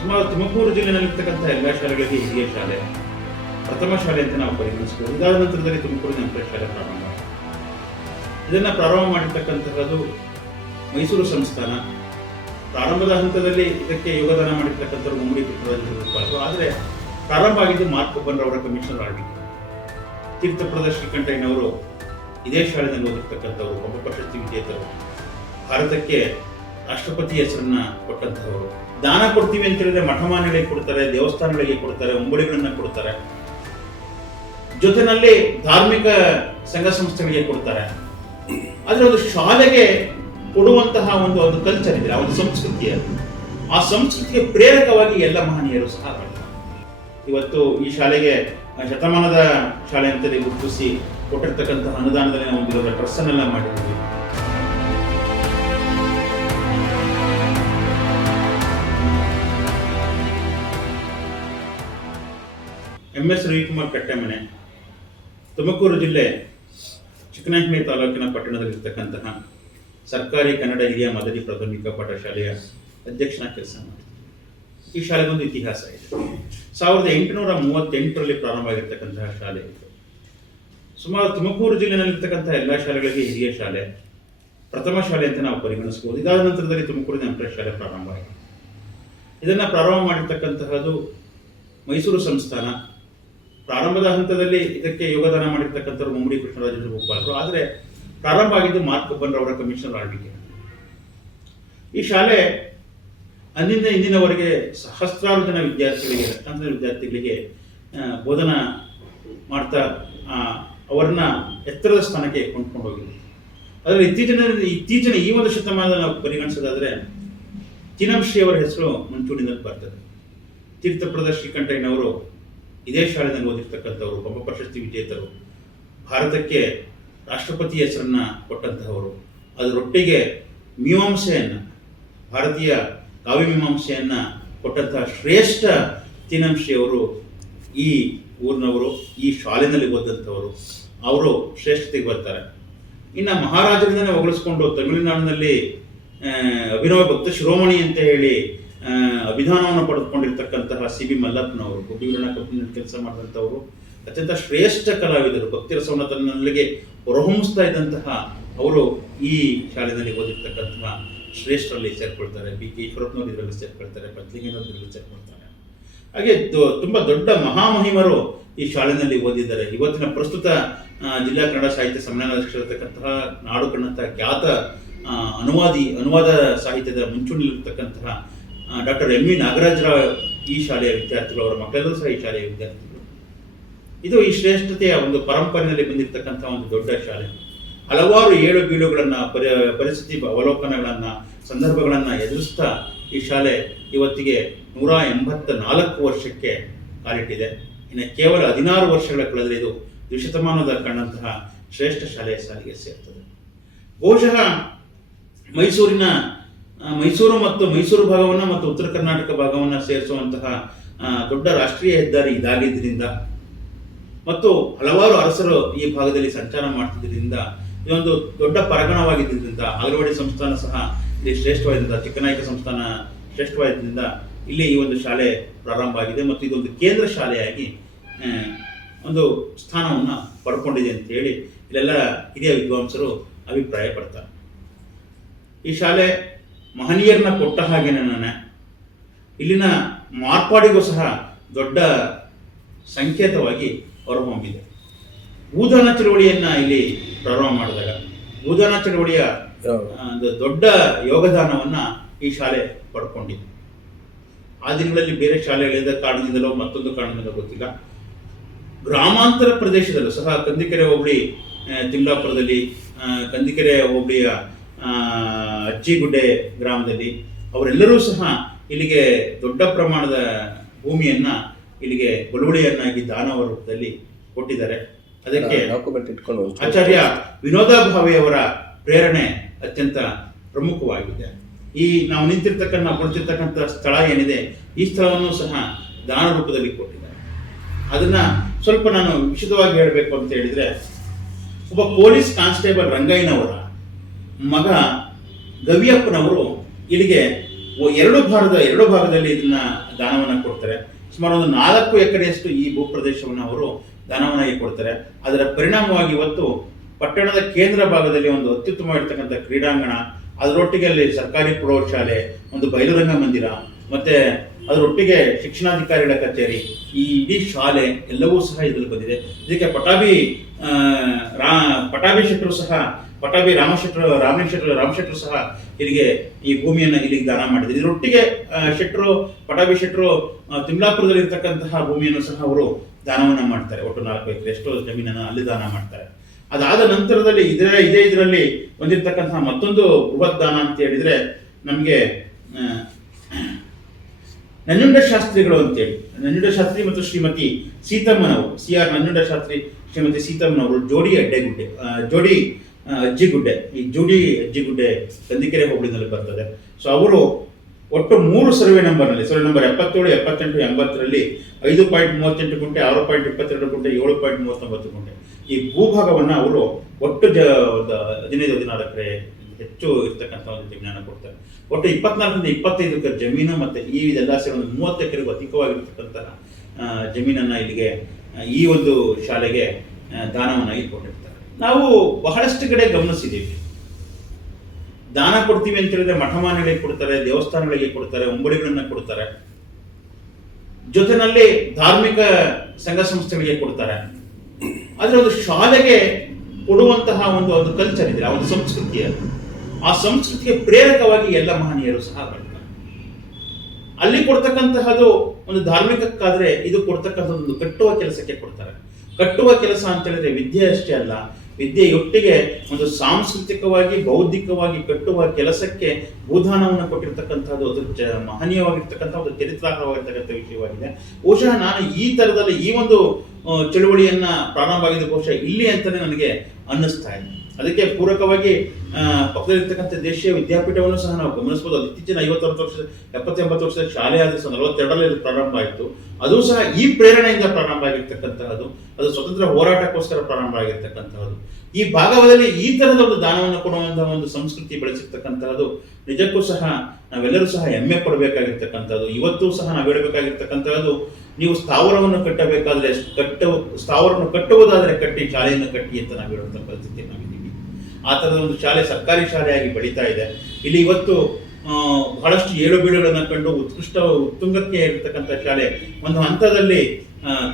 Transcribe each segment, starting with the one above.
ಸುಮಾರು ತುಮಕೂರು ಜಿಲ್ಲೆಯಲ್ಲಿರ್ತಕ್ಕಂಥ ಎಲ್ಲ ಶಾಲೆಗಳಿಗೆ ಹಿರಿಯ ಶಾಲೆ, ಪ್ರಥಮ ಶಾಲೆ ಅಂತ ನಾವು ಪರಿಗಣಿಸ್ಬೋದು. ಇದಾದ ನಂತರದಲ್ಲಿ ತುಮಕೂರಿನ ಅಂತರ ಶಾಲೆ ಪ್ರಾರಂಭ ಇದನ್ನು ಪ್ರಾರಂಭ ಮಾಡಿರ್ತಕ್ಕಂಥದ್ದು ಮೈಸೂರು ಸಂಸ್ಥಾನ. ಪ್ರಾರಂಭದ ಹಂತದಲ್ಲಿ ಇದಕ್ಕೆ ಯೋಗದಾನ ಮಾಡಿರ್ತಕ್ಕಂಥವ್ರು ಮುಮ್ಮಡಿ ಪುಟ್ಟರಾಜ ಆದರೆ ಪ್ರಾರಂಭ ಆಗಿದ್ದು ಮಾರ್ಕ್ ಒಬ್ಬನ್ರವರ ಕಮಿಷನರ್ ಆಗಿ ತೀರ್ಥಪ್ರದ ಶ್ರೀಕಂಠಯ್ಯನವರು ಇದೇ ಶಾಲೆಯಲ್ಲಿ ಓದಿರ್ತಕ್ಕಂಥವ್ರು, ಒಬ್ಬ ಪ್ರಶಸ್ತಿ ವಿಜೇತರು. ಭಾರತಕ್ಕೆ ರಾಷ್ಟ್ರಪತಿ ಹೆಸರನ್ನ ಕೊಟ್ಟಂತಹವರು. ದಾನ ಕೊಡ್ತೀವಿ ಅಂತ ಹೇಳಿದ್ರೆ ಮಠಮಾನ್ಯಗಳಿಗೆ ಕೊಡ್ತಾರೆ, ದೇವಸ್ಥಾನಗಳಿಗೆ ಕೊಡ್ತಾರೆ ಉಂಬಳಿಗಳನ್ನ ಕೊಡ್ತಾರೆ. ಜೊತೆನಲ್ಲಿ ಧಾರ್ಮಿಕ ಸಂಘ ಸಂಸ್ಥೆಗಳಿಗೆ ಕೊಡ್ತಾರೆ. ಆದ್ರೆ ಒಂದು ಶಾಲೆಗೆ ಕೊಡುವಂತಹ ಒಂದು ಒಂದು ಕಲ್ಚರ್ ಇದೆ ಆ ಒಂದು ಸಂಸ್ಕೃತಿ ಅದು. ಆ ಸಂಸ್ಕೃತಿಗೆ ಪ್ರೇರಕವಾಗಿ ಎಲ್ಲ ಮಹನೀಯರು ಸಹ ಬರ್ತಾರೆ. ಇವತ್ತು ಈ ಶಾಲೆಗೆ ಶತಮಾನದ ಶಾಲೆ ಅಂತಲೇ ಗುರುತಿಸಿ ಕೊಟ್ಟಿರ್ತಕ್ಕಂತಹ ಅನುದಾನದಲ್ಲಿ ನಾವು ಡ್ರೆಸ್ಸನ್ನೆಲ್ಲ ಡ್ರೆಸ್ ಅನ್ನೆಲ್ಲ ಮಾಡಿದ್ವಿ ಎಂ ಎಸ್ ರವಿಕುಮಾರ್ ಕಟ್ಟೆಮನೆ, ತುಮಕೂರು ಜಿಲ್ಲೆ ಚಿಕ್ಕನಹಳ್ಳಿ ತಾಲೂಕಿನ ಪಟ್ಟಣದಲ್ಲಿರ್ತಕ್ಕಂತಹ ಸರ್ಕಾರಿ ಕನ್ನಡ ಹಿರಿಯ ಮಾದರಿ ಪ್ರಾಥಮಿಕ ಪಾಠಶಾಲೆಯ ಅಧ್ಯಕ್ಷನ ಕೆಲಸ ಮಾಡಿದೆ. ಈ ಶಾಲೆಗೊಂದು ಇತಿಹಾಸ ಇದೆ. ಸಾವಿರದ ಎಂಟುನೂರ ಮೂವತ್ತೆಂಟರಲ್ಲಿ ಪ್ರಾರಂಭ ಆಗಿರ್ತಕ್ಕಂತಹ ಶಾಲೆ ಇದು. ಸುಮಾರು ತುಮಕೂರು ಜಿಲ್ಲೆಯಲ್ಲಿರ್ತಕ್ಕಂತಹ ಎಲ್ಲ ಶಾಲೆಗಳಿಗೆ ಹಿರಿಯ ಶಾಲೆ, ಪ್ರಥಮ ಶಾಲೆ ಅಂತ ನಾವು ಪರಿಗಣಿಸಬಹುದು. ಇದಾದ ನಂತರದಲ್ಲಿ ತುಮಕೂರಿನ ಅಂತರ ಶಾಲೆ ಪ್ರಾರಂಭ ಆಯಿತು ಇದನ್ನು ಪ್ರಾರಂಭ ಮಾಡಿರ್ತಕ್ಕಂತಹದ್ದು ಮೈಸೂರು ಸಂಸ್ಥಾನ ಪ್ರಾರಂಭದ ಹಂತದಲ್ಲಿ ಇದಕ್ಕೆ ಯೋಗದಾನ ಮಾಡಿರ್ತಕ್ಕಂಥವ್ರು ಮುಮ್ಮಡಿ ಕೃಷ್ಣರಾಜೇಂದ್ರ ಗೋಪಾಲರು. ಆದರೆ ಪ್ರಾರಂಭ ಆಗಿದ್ದು ಅವರ ಕಮಿಷನರ್ ಆಳ್ವಿಕೆ ಈ ಶಾಲೆ ಅಂದಿನ ಇಂದಿನವರೆಗೆ ಸಹಸ್ರಾರು ಜನ ವಿದ್ಯಾರ್ಥಿಗಳಿಗೆ, ಲಕ್ಷಾಂತರ ವಿದ್ಯಾರ್ಥಿಗಳಿಗೆ ಬೋಧನಾ ಮಾಡ್ತಾ ಅವರನ್ನ ಎತ್ತರದ ಸ್ಥಾನಕ್ಕೆ ಕೊಂಡ್ಕೊಂಡು ಹೋಗಿದೆ ಆದರೆ ಇತ್ತೀಚಿನ ಇತ್ತೀಚಿನ ಈ ಒಂದು ಶತಮಾನದ ನಾವು ಪರಿಗಣಿಸೋದಾದರೆ ಚಿನಂಶ್ರೀ ಅವರ ಹೆಸರು ಮುಂಚೂಣಿನಲ್ಲಿ ಬರ್ತದೆ. ತೀರ್ಥಪ್ರದ ಶ್ರೀಕಂಠಯ್ಯನವರು ಇದೇ ಶಾಲೆಯಲ್ಲಿ ಓದಿರ್ತಕ್ಕಂಥವರು ಪಂಪ ಪ್ರಶಸ್ತಿ ವಿಜೇತರು, ಭಾರತಕ್ಕೆ ರಾಷ್ಟ್ರಪತಿ ಹೆಸರನ್ನ ಕೊಟ್ಟಂತಹವರು, ಅದರೊಟ್ಟಿಗೆ ಮೀಮಾಂಸೆಯನ್ನು, ಭಾರತೀಯ ಕಾವ್ಯ ಮೀಮಾಂಸೆಯನ್ನ ಕೊಟ್ಟಂತಹ ಶ್ರೇಷ್ಠ ತಿನಂಶಿಯವರು ಈ ಊರಿನವರು, ಈ ಶಾಲೆಯಲ್ಲಿ ಓದಂಥವರು ಅವರು ಶ್ರೇಷ್ಠತೆಗೆ ಬರ್ತಾರೆ. ಇನ್ನು ಮಹಾರಾಜರಿಂದನೇ ಹೊಗಳಿಸ್ಕೊಂಡು ತಮಿಳುನಾಡಿನಲ್ಲಿ ಅಭಿನವ ಭಕ್ತ ಶಿರೋಮಣಿ ಅಂತ ಹೇಳಿ ಅಭಿಧಾನವನ್ನು ಪಡೆದುಕೊಂಡಿರ್ತಕ್ಕಂತಹ ಸಿ ಬಿ ಮಲ್ಲಪ್ಪನವರು ಗುಬ್ಬಿವೀರಣ್ಣ ಕಂಪನಿಯಲ್ಲಿ ಕೆಲಸ ಮಾಡಿದಂಥವರು, ಅತ್ಯಂತ ಶ್ರೇಷ್ಠ ಕಲಾವಿದರು. ಭಕ್ತಿ ರಸವನ್ನು ತನ್ನಲ್ಲಿಗೆ ಹೊರಹೊಮ್ಮಿಸ್ತಾ ಇದ್ದಂತಹ ಅವರು ಈ ಶಾಲೆಯಲ್ಲಿ ಓದಿರ್ತಕ್ಕಂತಹ ಶ್ರೇಷ್ಠರಲ್ಲಿ ಸೇರ್ಕೊಳ್ತಾರೆ. ಬಿ ಕೆ ಈಶ್ವರಪ್ಪನವರು ಇದರಲ್ಲಿ ಸೇರ್ಕೊಳ್ತಾರೆ ಪತ್ಲಿಂಗನವರು ಇದರಲ್ಲಿ ಸೇರ್ಕೊಳ್ತಾರೆ. ಹಾಗೆ ತುಂಬ ತುಂಬಾ ದೊಡ್ಡ ಮಹಾಮಹಿಮರು ಈ ಶಾಲೆಯಲ್ಲಿ ಓದಿದ್ದಾರೆ. ಇವತ್ತಿನ ಪ್ರಸ್ತುತ ಜಿಲ್ಲಾ ಕನ್ನಡ ಸಾಹಿತ್ಯ ಸಮ್ಮೇಳನದಲ್ಲಿರ್ತಕ್ಕಂತಹ ನಾಡು ಕಂಡಂತಹ ಖ್ಯಾತ ಅನುವಾದಿ, ಅನುವಾದ ಸಾಹಿತ್ಯದ ಮುಂಚೂಣಿಯಲ್ಲಿರ್ತಕ್ಕಂತಹ ಡಾಕ್ಟರ್ ಎಂ ವಿ ನಾಗರಾಜರಾವ್ ಈ ಶಾಲೆಯ ವಿದ್ಯಾರ್ಥಿಗಳು, ಅವರ ಮಕ್ಕಳೆಲ್ಲರೂ ಸಹ ಈ ಶಾಲೆಯ ವಿದ್ಯಾರ್ಥಿಗಳು. ಇದು ಈ ಶ್ರೇಷ್ಠತೆಯ ಒಂದು ಪರಂಪರೆಯಲ್ಲಿ ಬಂದಿರತಕ್ಕಂಥ ಒಂದು ದೊಡ್ಡ ಶಾಲೆ. ಹಲವಾರು ಏಳು ಬೀಳುಗಳನ್ನ ಪರಿ, ಪರಿಸ್ಥಿತಿ ಅವಲೋಕನಗಳನ್ನು, ಸಂದರ್ಭಗಳನ್ನ ಎದುರಿಸ್ತಾ ಈ ಶಾಲೆ ಇವತ್ತಿಗೆ ನೂರ ಎಂಬತ್ತ ನಾಲ್ಕು ವರ್ಷಕ್ಕೆ ಕಾಲಿಟ್ಟಿದೆ. ಇನ್ನು ಕೇವಲ ಹದಿನಾರು ವರ್ಷಗಳ ಕಳೆದರೆ ಇದು ದ್ವಿಶತಮಾನದ ಕಂಡಂತಹ ಶ್ರೇಷ್ಠ ಶಾಲೆಯ ಸಾಲಿಗೆ ಸೇರ್ತದೆ. ಬಹುಶಃ ಮೈಸೂರಿನ ಮೈಸೂರು ಮತ್ತು ಮೈಸೂರು ಭಾಗವನ್ನು ಮತ್ತು ಉತ್ತರ ಕರ್ನಾಟಕ ಭಾಗವನ್ನು ಸೇರಿಸುವಂತಹ ದೊಡ್ಡ ರಾಷ್ಟ್ರೀಯ ಹೆದ್ದಾರಿ ಇದಾಗಿದ್ದರಿಂದ ಮತ್ತು ಹಲವಾರು ಅರಸರು ಈ ಭಾಗದಲ್ಲಿ ಸಂಚಾರ ಮಾಡ್ತಿದ್ದರಿಂದ ಇದೊಂದು ದೊಡ್ಡ ಪರಗಣವಾಗಿದ್ದರಿಂದ ಅಗಲವಾಡಿ ಸಂಸ್ಥಾನ ಸಹ ಇಲ್ಲಿ ಶ್ರೇಷ್ಠವಾದ್ದರಿಂದ ಚಿಕ್ಕನಾಯಕ ಸಂಸ್ಥಾನ ಶ್ರೇಷ್ಠವಾದ್ದರಿಂದ ಇಲ್ಲಿ ಈ ಒಂದು ಶಾಲೆ ಪ್ರಾರಂಭ ಆಗಿದೆ ಮತ್ತು ಇದೊಂದು ಕೇಂದ್ರ ಶಾಲೆಯಾಗಿ ಒಂದು ಸ್ಥಾನವನ್ನು ಪಡ್ಕೊಂಡಿದೆ ಅಂತ ಹೇಳಿ ಇಲ್ಲೆಲ್ಲ ಹಿರಿಯ ವಿದ್ವಾಂಸರು ಅಭಿಪ್ರಾಯ ಪಡ್ತಾರೆ ಈ ಶಾಲೆ ಮಹನೀಯರನ್ನ ಕೊಟ್ಟ ಹಾಗೆ ನನ್ನ ಇಲ್ಲಿನ ಮಾರ್ಪಾಡಿಗೂ ಸಹ ದೊಡ್ಡ ಸಂಕೇತವಾಗಿ ಹೊರಹೊಮ್ಮಿದೆ ಭೂದಾನ ಚಳವಳಿಯನ್ನ ಇಲ್ಲಿ ಪ್ರಾರಂಭ ಮಾಡಿದಾಗ ಭೂದಾನ ಚಳವಳಿಯ ಒಂದು ದೊಡ್ಡ ಯೋಗದಾನವನ್ನ ಈ ಶಾಲೆ ಪಡ್ಕೊಂಡಿದೆ. ಆ ದಿನಗಳಲ್ಲಿ ಬೇರೆ ಶಾಲೆಗಳಿದ್ದ ಕಾರಣದಿಂದಲೋ ಮತ್ತೊಂದು ಕಾರಣದಿಂದ ಗೊತ್ತಿಲ್ಲ. ಗ್ರಾಮಾಂತರ ಪ್ರದೇಶದಲ್ಲೂ ಸಹ ಕಂದಿಕೆರೆ ಹೋಬಳಿ ತಿಂಗಳಾಪುರದಲ್ಲಿ ತಿಮ್ಲಾಪುರದಲ್ಲಿ ಕಂದಿಕೆರೆ ಹೋಬಳಿಯ ಅಜ್ಜಿಗುಡ್ಡೆ ಗ್ರಾಮದಲ್ಲಿ ಅವರೆಲ್ಲರೂ ಸಹ ಇಲ್ಲಿಗೆ ದೊಡ್ಡ ಪ್ರಮಾಣದ ಭೂಮಿಯನ್ನು ಇಲ್ಲಿಗೆ ಬಳುವಳಿಯನ್ನಾಗಿ ದಾನವ ರೂಪದಲ್ಲಿ ಕೊಟ್ಟಿದ್ದಾರೆ. ಅದಕ್ಕೆ ಆಚಾರ್ಯ ವಿನೋದ ಭಾವೆಯವರ ಪ್ರೇರಣೆ ಅತ್ಯಂತ ಪ್ರಮುಖವಾಗಿದೆ. ಈ ನಾವು ನಿಂತಿರ್ತಕ್ಕಂಥ ನಾವು ಕುಳಿತಿರ್ತಕ್ಕಂಥ ಸ್ಥಳ ಏನಿದೆ ಈ ಸ್ಥಳವನ್ನು ಸಹ ದಾನ ರೂಪದಲ್ಲಿ ಕೊಟ್ಟಿದ್ದಾರೆ. ಅದನ್ನ ಸ್ವಲ್ಪ ನಾನು ವಿಶದವಾಗಿ ಹೇಳಬೇಕು ಅಂತ ಹೇಳಿದ್ರೆ ಒಬ್ಬ ಪೊಲೀಸ್ ಕಾನ್ಸ್ಟೇಬಲ್ ರಂಗಯ್ಯನವರ ಮಗ ಗವಿಯಪ್ಪನವರು ಇಲ್ಲಿಗೆ ಎರಡು ಭಾಗದ, ಎರಡು ಭಾಗದಲ್ಲಿ ಇದನ್ನ ದಾನವನ್ನ ಕೊಡ್ತಾರೆ. ಸುಮಾರು ಒಂದು ನಾಲ್ಕು ಎಕರೆಯಷ್ಟು ಈ ಭೂಪ್ರದೇಶವನ್ನು ಅವರು ದಾನವನಾಗಿ ಕೊಡ್ತಾರೆ. ಅದರ ಪರಿಣಾಮವಾಗಿ ಇವತ್ತು ಪಟ್ಟಣದ ಕೇಂದ್ರ ಭಾಗದಲ್ಲಿ ಒಂದು ಅತ್ಯುತ್ತಮವಾಗಿರ್ತಕ್ಕಂಥ ಕ್ರೀಡಾಂಗಣ, ಅದರೊಟ್ಟಿಗೆ ಅಲ್ಲಿ ಸರ್ಕಾರಿ ಪ್ರೌಢಶಾಲೆ, ಒಂದು ಬಯಲುರಂಗ ಮಂದಿರ, ಮತ್ತೆ ಅದರೊಟ್ಟಿಗೆ ಶಿಕ್ಷಣಾಧಿಕಾರಿಗಳ ಕಚೇರಿ, ಈ ಇಡೀ ಶಾಲೆ ಎಲ್ಲವೂ ಸಹ ಇದರಲ್ಲಿ ಬಂದಿದೆ. ಇದಕ್ಕೆ ಪಟಾಭಿ ರಾ, ಪಟಾಭಿ ಶೆಟ್ಟರು ಸಹ ಪಟಾಭಿ ರಾಮಶೆಟ್ಟರು ರಾಮೇಶ್ ಶೆಟ್ಟರು ರಾಮ್ ಶೆಟ್ಟರು ಸಹ ಇಲ್ಲಿಗೆ ಈ ಭೂಮಿಯನ್ನು ಇಲ್ಲಿಗೆ ದಾನ ಮಾಡಿದ್ರು. ಇದರೊಟ್ಟಿಗೆ ಶೆಟ್ಟರು ಪಟಾಭಿ ಶೆಟ್ಟರು ತಿಮ್ಲಾಪುರದಲ್ಲಿ ಇರ್ತಕ್ಕಂತಹ ಭೂಮಿಯನ್ನು ಸಹ ಅವರು ದಾನವನ್ನ ಮಾಡ್ತಾರೆ. ಒಟ್ಟು ನಾಲ್ಕು ಎಕರೆ, ಎಷ್ಟೋ ಜಮೀನನ್ನು ಅಲ್ಲಿ ದಾನ ಮಾಡ್ತಾರೆ. ಅದಾದ ನಂತರದಲ್ಲಿ ಇದೇ ಇದೇ ಇದರಲ್ಲಿ ಹೊಂದಿರತಕ್ಕಂತಹ ಮತ್ತೊಂದು ಬೃಹತ್ ದಾನ ಅಂತ ಹೇಳಿದ್ರೆ ನಮಗೆ ನಂಜುಂಡ ಶಾಸ್ತ್ರಿಗಳು ಅಂತೇಳಿ ನಂಜುಂಡ ಶಾಸ್ತ್ರಿ ಮತ್ತು ಶ್ರೀಮತಿ ಸೀತಮ್ಮನವರು, ಸಿ ಆರ್ ನಂಜುಂಡ ಶಾಸ್ತ್ರಿ ಶ್ರೀಮತಿ ಸೀತಮ್ಮನವರು ಜೋಡಿ ಅಡ್ಡೆಗುಡ್ಡೆ ಜೋಡಿ ಅಜ್ಜಿಗುಡ್ಡೆ, ಈ ಜೂಡಿ ಅಜ್ಜಿಗುಡ್ಡೆ ಕಂದಿಕೆರೆ ಹೋಬಳಿನಲ್ಲಿ ಬರ್ತದೆ. ಸೊ ಅವರು ಒಟ್ಟು ಮೂರು ಸರ್ವೆ ನಂಬರ್ನಲ್ಲಿ, ಸರ್ವೆ ನಂಬರ್ ಎಪ್ಪತ್ತೇಳು, ಎಪ್ಪತ್ತೆಂಟು, ಎಂಬತ್ತರಲ್ಲಿ ಐದು ಪಾಯಿಂಟ್ ಮೂವತ್ತೆಂಟು ಗುಂಟೆ, ಆರು ಪಾಯಿಂಟ್ ಇಪ್ಪತ್ತೆರಡು ಗುಂಟೆ, ಏಳು ಪಾಯಿಂಟ್ ಮೂವತ್ತೊಂಬತ್ತು ಗುಂಟೆ. ಈ ಭೂಭಾಗವನ್ನು ಅವರು ಒಟ್ಟು ಜ ಹದಿನೈದು, ಹದಿನಾರು ಎಕರೆ ಹೆಚ್ಚು ಇರ್ತಕ್ಕಂಥ ಒಂದು ಜ್ಞಾನ ಕೊಡ್ತಾರೆ. ಒಟ್ಟು ಇಪ್ಪತ್ನಾಲ್ಕರಿಂದ ಇಪ್ಪತ್ತೈದು ಎಕರೆ ಜಮೀನು ಮತ್ತೆ ಈ ಇದೆಲ್ಲ ಸೇರಿ ಒಂದು ಮೂವತ್ತು ಎಕರೆಗೂ ಅಧಿಕವಾಗಿರ್ತಕ್ಕಂತಹ ಜಮೀನನ್ನು ಇಲ್ಲಿಗೆ ಈ ಒಂದು ಶಾಲೆಗೆ ದಾನವನ್ನಾಗಿ ಕೊಟ್ಟಿರ್ತಾರೆ ನಾವು ಬಹಳಷ್ಟು ಕಡೆ ಗಮನಿಸಿದ್ದೀವಿ ದಾನ ಕೊಡ್ತೀವಿ ಅಂತ ಹೇಳಿದ್ರೆ ಮಠಮಾನಗಳಿಗೆ ಕೊಡ್ತಾರೆ, ದೇವಸ್ಥಾನಗಳಿಗೆ ಕೊಡ್ತಾರೆ ಒಂಬಡಿಗಳನ್ನ ಕೊಡ್ತಾರೆ. ಜೊತೆನಲ್ಲಿ ಧಾರ್ಮಿಕ ಸಂಘ ಸಂಸ್ಥೆಗಳಿಗೆ ಕೊಡ್ತಾರೆ. ಆದರೆ ಒಂದು ಶಾಲೆಗೆ ಕೊಡುವಂತಹ ಒಂದು ಒಂದು ಕಲ್ಚರ್ ಇದೆ ಆ ಒಂದು ಸಂಸ್ಕೃತಿ ಆ ಸಂಸ್ಕೃತಿಗೆ ಪ್ರೇರಕವಾಗಿ ಎಲ್ಲ ಮಹನೀಯರು ಸಹ ಬರ್ತಾರೆ. ಅಲ್ಲಿ ಕೊಡ್ತಕ್ಕಂತಹದು ಒಂದು ಧಾರ್ಮಿಕಕ್ಕಾದ್ರೆ ಇದು ಕೊಡ್ತಕ್ಕಂಥದ್ದು ಒಂದು ಕಟ್ಟುವ ಕೆಲಸಕ್ಕೆ ಕೊಡ್ತಾರೆ. ಕಟ್ಟುವ ಕೆಲಸ ಅಂತ ಹೇಳಿದ್ರೆ ವಿದ್ಯೆ ಅಷ್ಟೇ ಅಲ್ಲ ವಿದ್ಯೆಯೊಟ್ಟಿಗೆ ಒಂದು ಸಾಂಸ್ಕೃತಿಕವಾಗಿ, ಬೌದ್ಧಿಕವಾಗಿ ಕಟ್ಟುವ ಕೆಲಸಕ್ಕೆ ಭೂದಾನವನ್ನು ಕೊಟ್ಟಿರ್ತಕ್ಕಂಥದ್ದು ಅದು ಮಹನೀಯವಾಗಿರ್ತಕ್ಕಂಥ ಒಂದು ಚರಿತ್ರಾರ್ಹವಾಗಿರ್ತಕ್ಕಂಥ ವಿಷಯವಾಗಿದೆ. ಬಹುಶಃ ನಾನು ಈ ತರದಲ್ಲಿ ಈ ಒಂದು ಚಳುವಳಿಯನ್ನ ಪ್ರಾರಂಭ ಆಗಿದ್ದು ಬಹುಶಃ ಇಲ್ಲಿ ಅಂತಲೇ ನನಗೆ ಅನ್ನಿಸ್ತಾ ಇದೆ. ಅದಕ್ಕೆ ಪೂರಕವಾಗಿ ಪಕ್ಕದಲ್ಲಿರ್ತಕ್ಕಂಥ ದೇಶೀಯ ವಿದ್ಯಾಪೀಠವನ್ನು ಸಹ ನಾವು ಗಮನಿಸಬಹುದು ಅದು ಇತ್ತೀಚಿನ ಐವತ್ತೊಂಬತ್ತು ವರ್ಷದ, ಎಪ್ಪತ್ತೆಂಬತ್ತು ವರ್ಷದ ಶಾಲೆ ಆದ ನಲವತ್ತೆರಡರಲ್ಲಿ ಪ್ರಾರಂಭ ಆಯಿತು. ಅದು ಸಹ ಈ ಪ್ರೇರಣೆಯಿಂದ ಪ್ರಾರಂಭ ಆಗಿರ್ತಕ್ಕಂತಹದ್ದು. ಅದು ಸ್ವತಂತ್ರ ಹೋರಾಟಕ್ಕೋಸ್ಕರ ಪ್ರಾರಂಭ ಆಗಿರ್ತಕ್ಕಂತಹದ್ದು. ಈ ಭಾಗದಲ್ಲಿ ಈ ತರದ ಒಂದು ದಾನವನ್ನು ಕೊಡುವಂತಹ ಒಂದು ಸಂಸ್ಕೃತಿ ಬೆಳೆಸಿರ್ತಕ್ಕಂತಹದ್ದು, ನಿಜಕ್ಕೂ ಸಹ ನಾವೆಲ್ಲರೂ ಸಹ ಹೆಮ್ಮೆ ಪಡಬೇಕಾಗಿರ್ತಕ್ಕಂಥದ್ದು ಇವತ್ತು ಸಹ ನಾವು ಹೇಳಬೇಕಾಗಿರ್ತಕ್ಕಂಥದ್ದು ನೀವು ಸ್ಥಾವರವನ್ನು ಕಟ್ಟಬೇಕಾದ್ರೆ ಕಟ್ಟ ಸ್ಥಾವರವನ್ನು ಕಟ್ಟುವುದಾದರೆ ಕಟ್ಟಿ, ಶಾಲೆಯನ್ನು ಕಟ್ಟಿ ಅಂತ ನಾವು ಹೇಳುವಂಥ ಪರಿಸ್ಥಿತಿ ನಾವಿದ್ದೀವಿ. ಆ ಥರದ ಒಂದು ಶಾಲೆ ಸರ್ಕಾರಿ ಶಾಲೆಯಾಗಿ ಬೆಳೀತಾ ಇದೆ. ಇಲ್ಲಿ ಇವತ್ತು ಬಹಳಷ್ಟು ಏಳು ಬೀಳುಗಳನ್ನು ಕಂಡು ಉತ್ಕೃಷ್ಟ ಉತ್ತುಂಗಕ್ಕೆ ಇರತಕ್ಕಂಥ ಶಾಲೆ. ಒಂದು ಹಂತದಲ್ಲಿ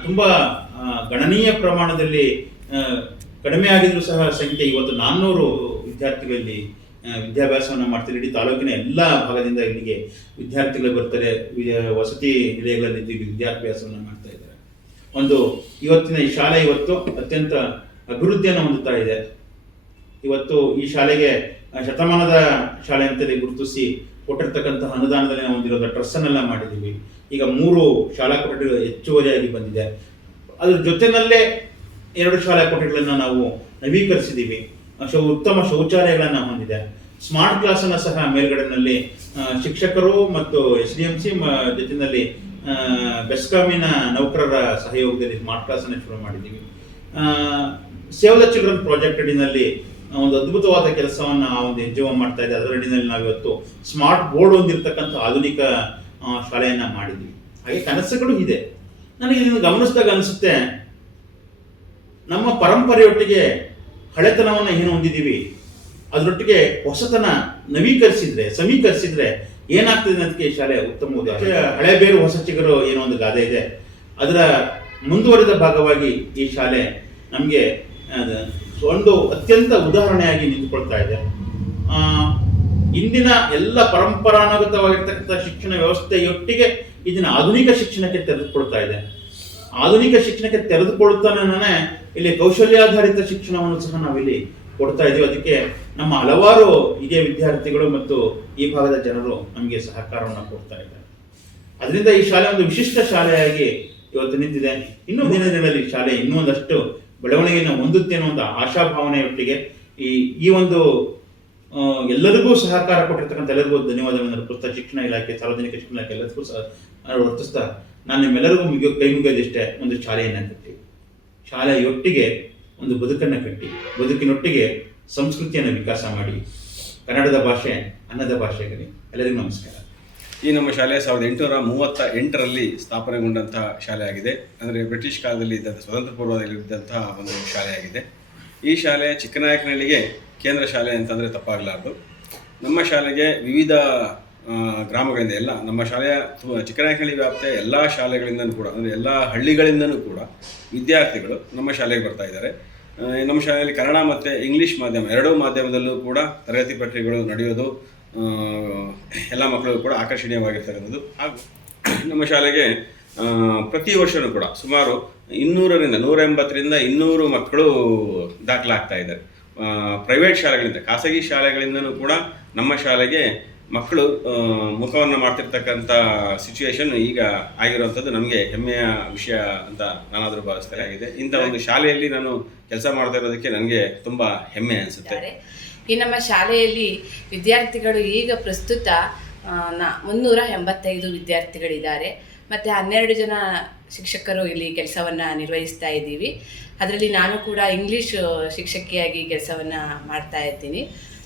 ತುಂಬ ಗಣನೀಯ ಪ್ರಮಾಣದಲ್ಲಿ ಕಡಿಮೆ ಆಗಿದ್ರು ಸಹ ಸಂಖ್ಯೆ ಇವತ್ತು ನಾನ್ನೂರು ವಿದ್ಯಾರ್ಥಿಗಳಲ್ಲಿ ವಿದ್ಯಾಭ್ಯಾಸವನ್ನು ಮಾಡ್ತಾರೆ ಇಡೀ ತಾಲೂಕಿನ ಎಲ್ಲ ಭಾಗದಿಂದ ಇಲ್ಲಿಗೆ ವಿದ್ಯಾರ್ಥಿಗಳು ಬರ್ತಾರೆ. ವಸತಿ ನಿಲಯಗಳಲ್ಲಿ ವಿದ್ಯಾಭ್ಯಾಸವನ್ನು ಮಾಡ್ತಾ ಇದ್ದಾರೆ. ಒಂದು, ಇವತ್ತಿನ ಈ ಶಾಲೆ ಇವತ್ತು ಅತ್ಯಂತ ಅಭಿವೃದ್ಧಿಯನ್ನು ಹೊಂದುತ್ತಾ ಇದೆ. ಇವತ್ತು ಈ ಶಾಲೆಗೆ ಶತಮಾನದ ಶಾಲೆ ಅಂತಲೇ ಗುರುತಿಸಿ ಕೊಟ್ಟಿರ್ತಕ್ಕಂತಹ ಅನುದಾನದಲ್ಲಿ ನಾವು ಒಂದಿರೋದು ಟ್ರಸ್ ಅನ್ನೆಲ್ಲ ಮಾಡಿದ್ದೀವಿ. ಈಗ ಮೂರು ಶಾಲಾ ಕೊಠಡಿಗಳು ಹೆಚ್ಚುವರಿಯಾಗಿ ಬಂದಿದೆ. ಅದ್ರ ಜೊತೆನಲ್ಲೇ ಎರಡು ಶಾಲಾ ಕೊಠಡಿಗಳನ್ನ ನಾವು ನವೀಕರಿಸಿದ್ದೀವಿ. ಶೌ ಉತ್ತಮ ಶೌಚಾಲಯಗಳನ್ನು ಹೊಂದಿದೆ. ಸ್ಮಾರ್ಟ್ ಕ್ಲಾಸ್ ಅನ್ನ ಸಹ ಮೇಲ್ಗಡೆನಲ್ಲಿ ಶಿಕ್ಷಕರು ಮತ್ತು ಎಸ್ ಡಿ ಎಂ ಸಿ ಜೊತೆನಲ್ಲಿ ಆ, ಬೆಸ್ಕಾಮಿನ ನೌಕರರ ಸಹಯೋಗದಲ್ಲಿ ಸ್ಮಾರ್ಟ್ ಕ್ಲಾಸ್ ಅನ್ನು ಶುರು ಮಾಡಿದ್ದೀವಿ. ಸೇವ್ ದ ಚಿಲ್ಡ್ರನ್ ಪ್ರಾಜೆಕ್ಟ್ ಅಡಿನಲ್ಲಿ ಒಂದು ಅದ್ಭುತವಾದ ಕೆಲಸವನ್ನ ಆ ಒಂದು ಎನ್ ಮಾಡ್ತಾ ಇದೆ ಅದರ ಅಡಿನಲ್ಲಿ ನಾವು ಇವತ್ತು ಸ್ಮಾರ್ಟ್ ಬೋರ್ಡ್ ಹೊಂದಿರತಕ್ಕಂಥ ಆಧುನಿಕ ಶಾಲೆಯನ್ನ ಮಾಡಿದ್ವಿ. ಹಾಗೆ ಕನಸುಗಳು ಇದೆ. ನನಗೆ ಇದನ್ನು ಗಮನಿಸಿದಾಗ ಅನಿಸುತ್ತೆ ನಮ್ಮ ಪರಂಪರೆಯೊಟ್ಟಿಗೆ ಹಳೆತನವನ್ನು ಏನು ಹೊಂದಿದ್ದೀವಿ? ಅದರೊಟ್ಟಿಗೆ ಹೊಸತನ ನವೀಕರಿಸಿದ್ರೆ ಸಮೀಕರಿಸಿದ್ರೆ ಏನಾಗ್ತದೆ ಅದಕ್ಕೆ ಈ ಶಾಲೆ ಉತ್ತಮ ಉದಾಹರಣೆ. ಹಳೆ ಬೇರು ಹೊಸ ಚಿಗರು ಏನೋ ಒಂದು ಗಾದೆ ಇದೆ. ಅದರ ಮುಂದುವರೆದ ಭಾಗವಾಗಿ ಈ ಶಾಲೆ ನಮಗೆ ಒಂದು ಅತ್ಯಂತ ಉದಾಹರಣೆಯಾಗಿ ನಿಂತುಕೊಳ್ತಾ ಇದೆ. ಇಂದಿನ ಎಲ್ಲ ಪರಂಪರಾನುಗತವಾಗಿರ್ತಕ್ಕಂಥ ಶಿಕ್ಷಣ ವ್ಯವಸ್ಥೆಯೊಟ್ಟಿಗೆ ಇದನ್ನ ಆಧುನಿಕ ಶಿಕ್ಷಣಕ್ಕೆ ತೆರೆದುಕೊಳ್ತಾ ಇದೆ. ಆಧುನಿಕ ಶಿಕ್ಷಣಕ್ಕೆ ತೆರೆದುಕೊಳ್ತಾನೆ ಇಲ್ಲಿ ಕೌಶಲ್ಯಾಧಾರಿತ ಶಿಕ್ಷಣವನ್ನು ಸಹ ನಾವಿಲ್ಲಿ ಕೊಡ್ತಾ ಇದೀವಿ. ಅದಕ್ಕೆ ನಮ್ಮ ಹಲವಾರು ಇದೇ ವಿದ್ಯಾರ್ಥಿಗಳು ಮತ್ತು ಈ ಭಾಗದ ಜನರು ನಮಗೆ ಸಹಕಾರವನ್ನು ಕೊಡ್ತಾ ಇದ್ದಾರೆ. ಅದರಿಂದ ಈ ಶಾಲೆ ಒಂದು ವಿಶಿಷ್ಟ ಶಾಲೆಯಾಗಿ ಇವತ್ತು ನಿಂತಿದೆ. ಇನ್ನೂ ದಿನಗಳಲ್ಲಿ ಶಾಲೆ ಇನ್ನೂ ಒಂದಷ್ಟು ಬೆಳವಣಿಗೆಯನ್ನು ಹೊಂದುತ್ತೆ ಅನ್ನೋ ಒಂದು ಆಶಾಭಾವನೆಯೊಟ್ಟಿಗೆ ಈ ಈ ಒಂದು ಎಲ್ಲರಿಗೂ ಸಹಕಾರ ಕೊಟ್ಟಿರ್ತಕ್ಕಂಥ ಎಲ್ಲರಿಗೂ ಧನ್ಯವಾದಗಳನ್ನು ಪುಸ್ತಕ ಶಿಕ್ಷಣ ಇಲಾಖೆ, ಸಾರ್ವಜನಿಕ ಶಿಕ್ಷಣ ಇಲಾಖೆ ಎಲ್ಲರಿಗೂ ಸಹ ವರ್ತಿಸ್ತಾ, ನಾನು ನಿಮ್ಮೆಲ್ಲರಿಗೂ ಮುಗಿಯೋ, ಕೈ ಮುಗಿಯೋದಿಷ್ಟೇ ಒಂದು ಶಾಲೆಯನ್ನು ಕಟ್ಟಿ. ಶಾಲೆಯೊಟ್ಟಿಗೆ ಒಂದು ಬದುಕನ್ನು ಕಟ್ಟಿ. ಬದುಕಿನೊಟ್ಟಿಗೆ ಸಂಸ್ಕೃತಿಯನ್ನು ವಿಕಾಸ ಮಾಡಿ. ಕನ್ನಡದ ಭಾಷೆ, ಅನ್ನದ ಭಾಷೆಗಲಿ ಎಲ್ಲರಿಗೂ ನಮಸ್ಕಾರ. ಈ ನಮ್ಮ ಶಾಲೆ ಸಾವಿರದ ಎಂಟುನೂರ ಮೂವತ್ತ ಎಂಟರಲ್ಲಿ ಸ್ಥಾಪನೆಗೊಂಡಂತಹ ಶಾಲೆ ಆಗಿದೆ ಅಂದರೆ ಬ್ರಿಟಿಷ್ ಕಾಲದಲ್ಲಿ ಇದ್ದಂಥ ಸ್ವತಂತ್ರ ಪೂರ್ವದಲ್ಲಿ ಇದ್ದಂತಹ ಒಂದು ಶಾಲೆಯಾಗಿದೆ. ಈ ಶಾಲೆ ಚಿಕ್ಕನಾಯಕನಹಳ್ಳಿಗೆ ಕೇಂದ್ರ ಶಾಲೆ ಅಂತಂದರೆ ತಪ್ಪಾಗಲಾರ್ದು. ನಮ್ಮ ಶಾಲೆಗೆ ವಿವಿಧ ಗ್ರಾಮಗಳಿಂದ ಎಲ್ಲ, ನಮ್ಮ ಶಾಲೆಯ ಚಿಕ್ಕನಾಯಕನಹಳ್ಳಿ ವ್ಯಾಪ್ತಿಯ ಎಲ್ಲ ಶಾಲೆಗಳಿಂದನೂ ಕೂಡ, ಅಂದರೆ ಎಲ್ಲ ಹಳ್ಳಿಗಳಿಂದನೂ ಕೂಡ ವಿದ್ಯಾರ್ಥಿಗಳು ನಮ್ಮ ಶಾಲೆಗೆ ಬರ್ತಾ ಇದ್ದಾರೆ. ನಮ್ಮ ಶಾಲೆಯಲ್ಲಿ ಕನ್ನಡ ಮತ್ತು ಇಂಗ್ಲೀಷ್ ಮಾಧ್ಯಮ, ಎರಡೂ ಮಾಧ್ಯಮದಲ್ಲೂ ಕೂಡ ತರಗತಿ ಪ್ರಕ್ರಿಯೆಗಳು ನಡೆಯೋದು ಎಲ್ಲ ಮಕ್ಕಳು ಕೂಡ ಆಕರ್ಷಣೀಯವಾಗಿರ್ತಕ್ಕಂಥದ್ದು ಹಾಗೂ ನಮ್ಮ ಶಾಲೆಗೆ ಪ್ರತಿ ವರ್ಷವೂ ಕೂಡ ಸುಮಾರು ಇನ್ನೂರರಿಂದ ನೂರ ಎಂಬತ್ತರಿಂದ ಇನ್ನೂರು ಮಕ್ಕಳು ದಾಖಲಾಗ್ತಾ ಇದ್ದಾರೆ. ಪ್ರೈವೇಟ್ ಶಾಲೆಗಳಿಂದ ಖಾಸಗಿ ಶಾಲೆಗಳಿಂದನೂ ಕೂಡ ನಮ್ಮ ಶಾಲೆಗೆ ಮಕ್ಕಳು ಮುಖವನ್ನು ಮಾಡ್ತಿರ್ತಕ್ಕಂಥ ಸಿಚುವೇಶನ್ ಈಗ ಆಗಿರುವಂಥದ್ದು ನಮಗೆ ಹೆಮ್ಮೆಯ ವಿಷಯ ಅಂತ ನಾನಾದರೂ ಭಾವಿಸ್ತಾರೆ. ಆಗಿದೆ. ಇಂಥ ಒಂದು ಶಾಲೆಯಲ್ಲಿ ನಾನು ಕೆಲಸ ಮಾಡ್ತಾ ಇರೋದಕ್ಕೆ ನನಗೆ ತುಂಬ ಹೆಮ್ಮೆ ಅನಿಸುತ್ತೆ. ಈ ನಮ್ಮ ಶಾಲೆಯಲ್ಲಿ ವಿದ್ಯಾರ್ಥಿಗಳು ಈಗ ಪ್ರಸ್ತುತ ನಾ ಮುನ್ನೂರ ಎಂಬತ್ತೈದು ವಿದ್ಯಾರ್ಥಿಗಳಿದ್ದಾರೆ. ಮತ್ತು ಹನ್ನೆರಡು ಜನ ಶಿಕ್ಷಕರು ಇಲ್ಲಿ ಕೆಲಸವನ್ನು ನಿರ್ವಹಿಸ್ತಾ ಇದ್ದೀವಿ. ಅದರಲ್ಲಿ ನಾನು ಕೂಡ ಇಂಗ್ಲೀಷ್ ಶಿಕ್ಷಕಿಯಾಗಿ ಕೆಲಸವನ್ನು ಮಾಡ್ತಾ ಇದ್ದೀನಿ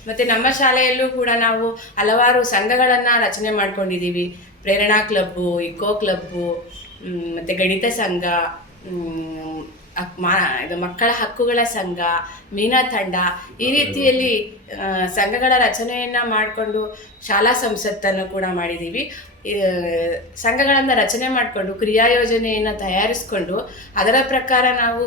ಮತ್ತು ನಮ್ಮ ಶಾಲೆಯಲ್ಲೂ ಕೂಡ ನಾವು ಹಲವಾರು ಸಂಘಗಳನ್ನು ರಚನೆ ಮಾಡ್ಕೊಂಡಿದ್ದೀವಿ. ಪ್ರೇರಣಾ ಕ್ಲಬ್ಬು, ಇಕೋ ಕ್ಲಬ್ಬು ಮತ್ತು ಗಣಿತ ಸಂಘ ಮ್, ಇದು ಮಕ್ಕಳ ಹಕ್ಕುಗಳ ಸಂಘ ಮೀನಾ ತಂಡ ಈ ರೀತಿಯಲ್ಲಿ ಸಂಘಗಳ ರಚನೆಯನ್ನ ಮಾಡಿಕೊಂಡು ಶಾಲಾ ಸಂಸತ್ತನ್ನು ಕೂಡ ಮಾಡಿದ್ದೀವಿ ಸಂಘಗಳನ್ನು ರಚನೆ ಮಾಡಿಕೊಂಡು ಕ್ರಿಯಾ ಯೋಜನೆಯನ್ನು ತಯಾರಿಸ್ಕೊಂಡು ಅದರ ಪ್ರಕಾರ ನಾವು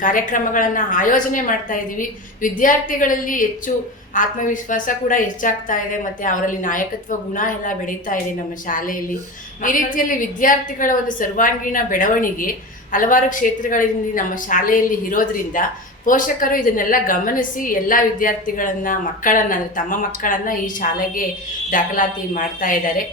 ಕಾರ್ಯಕ್ರಮಗಳನ್ನು ಆಯೋಜನೆ ಮಾಡ್ತಾ ಇದ್ದೀವಿ ವಿದ್ಯಾರ್ಥಿಗಳಲ್ಲಿ ಹೆಚ್ಚು ಆತ್ಮವಿಶ್ವಾಸ ಕೂಡ ಹೆಚ್ಚಾಗ್ತಾ ಇದೆ. ಮತ್ತು ಅವರಲ್ಲಿ ನಾಯಕತ್ವ ಗುಣ ಎಲ್ಲ ಬೆಳೀತಾ ಇದೆ ನಮ್ಮ ಶಾಲೆಯಲ್ಲಿ. ಈ ರೀತಿಯಲ್ಲಿ ವಿದ್ಯಾರ್ಥಿಗಳ ಒಂದು ಸರ್ವಾಂಗೀಣ ಬೆಳವಣಿಗೆ ಹಲವಾರು ಕ್ಷೇತ್ರಗಳಲ್ಲಿ ನಮ್ಮ ಶಾಲೆಯಲ್ಲಿ ಇರೋದ್ರಿಂದ ಪೋಷಕರು ಇದನ್ನೆಲ್ಲ ಗಮನಿಸಿ ಎಲ್ಲ ವಿದ್ಯಾರ್ಥಿಗಳನ್ನು, ಮಕ್ಕಳನ್ನು ತಮ್ಮ ಮಕ್ಕಳನ್ನು ಈ ಶಾಲೆಗೆ ದಾಖಲಾತಿ ಮಾಡ್ತಾ ಇದ್ದಾರೆ.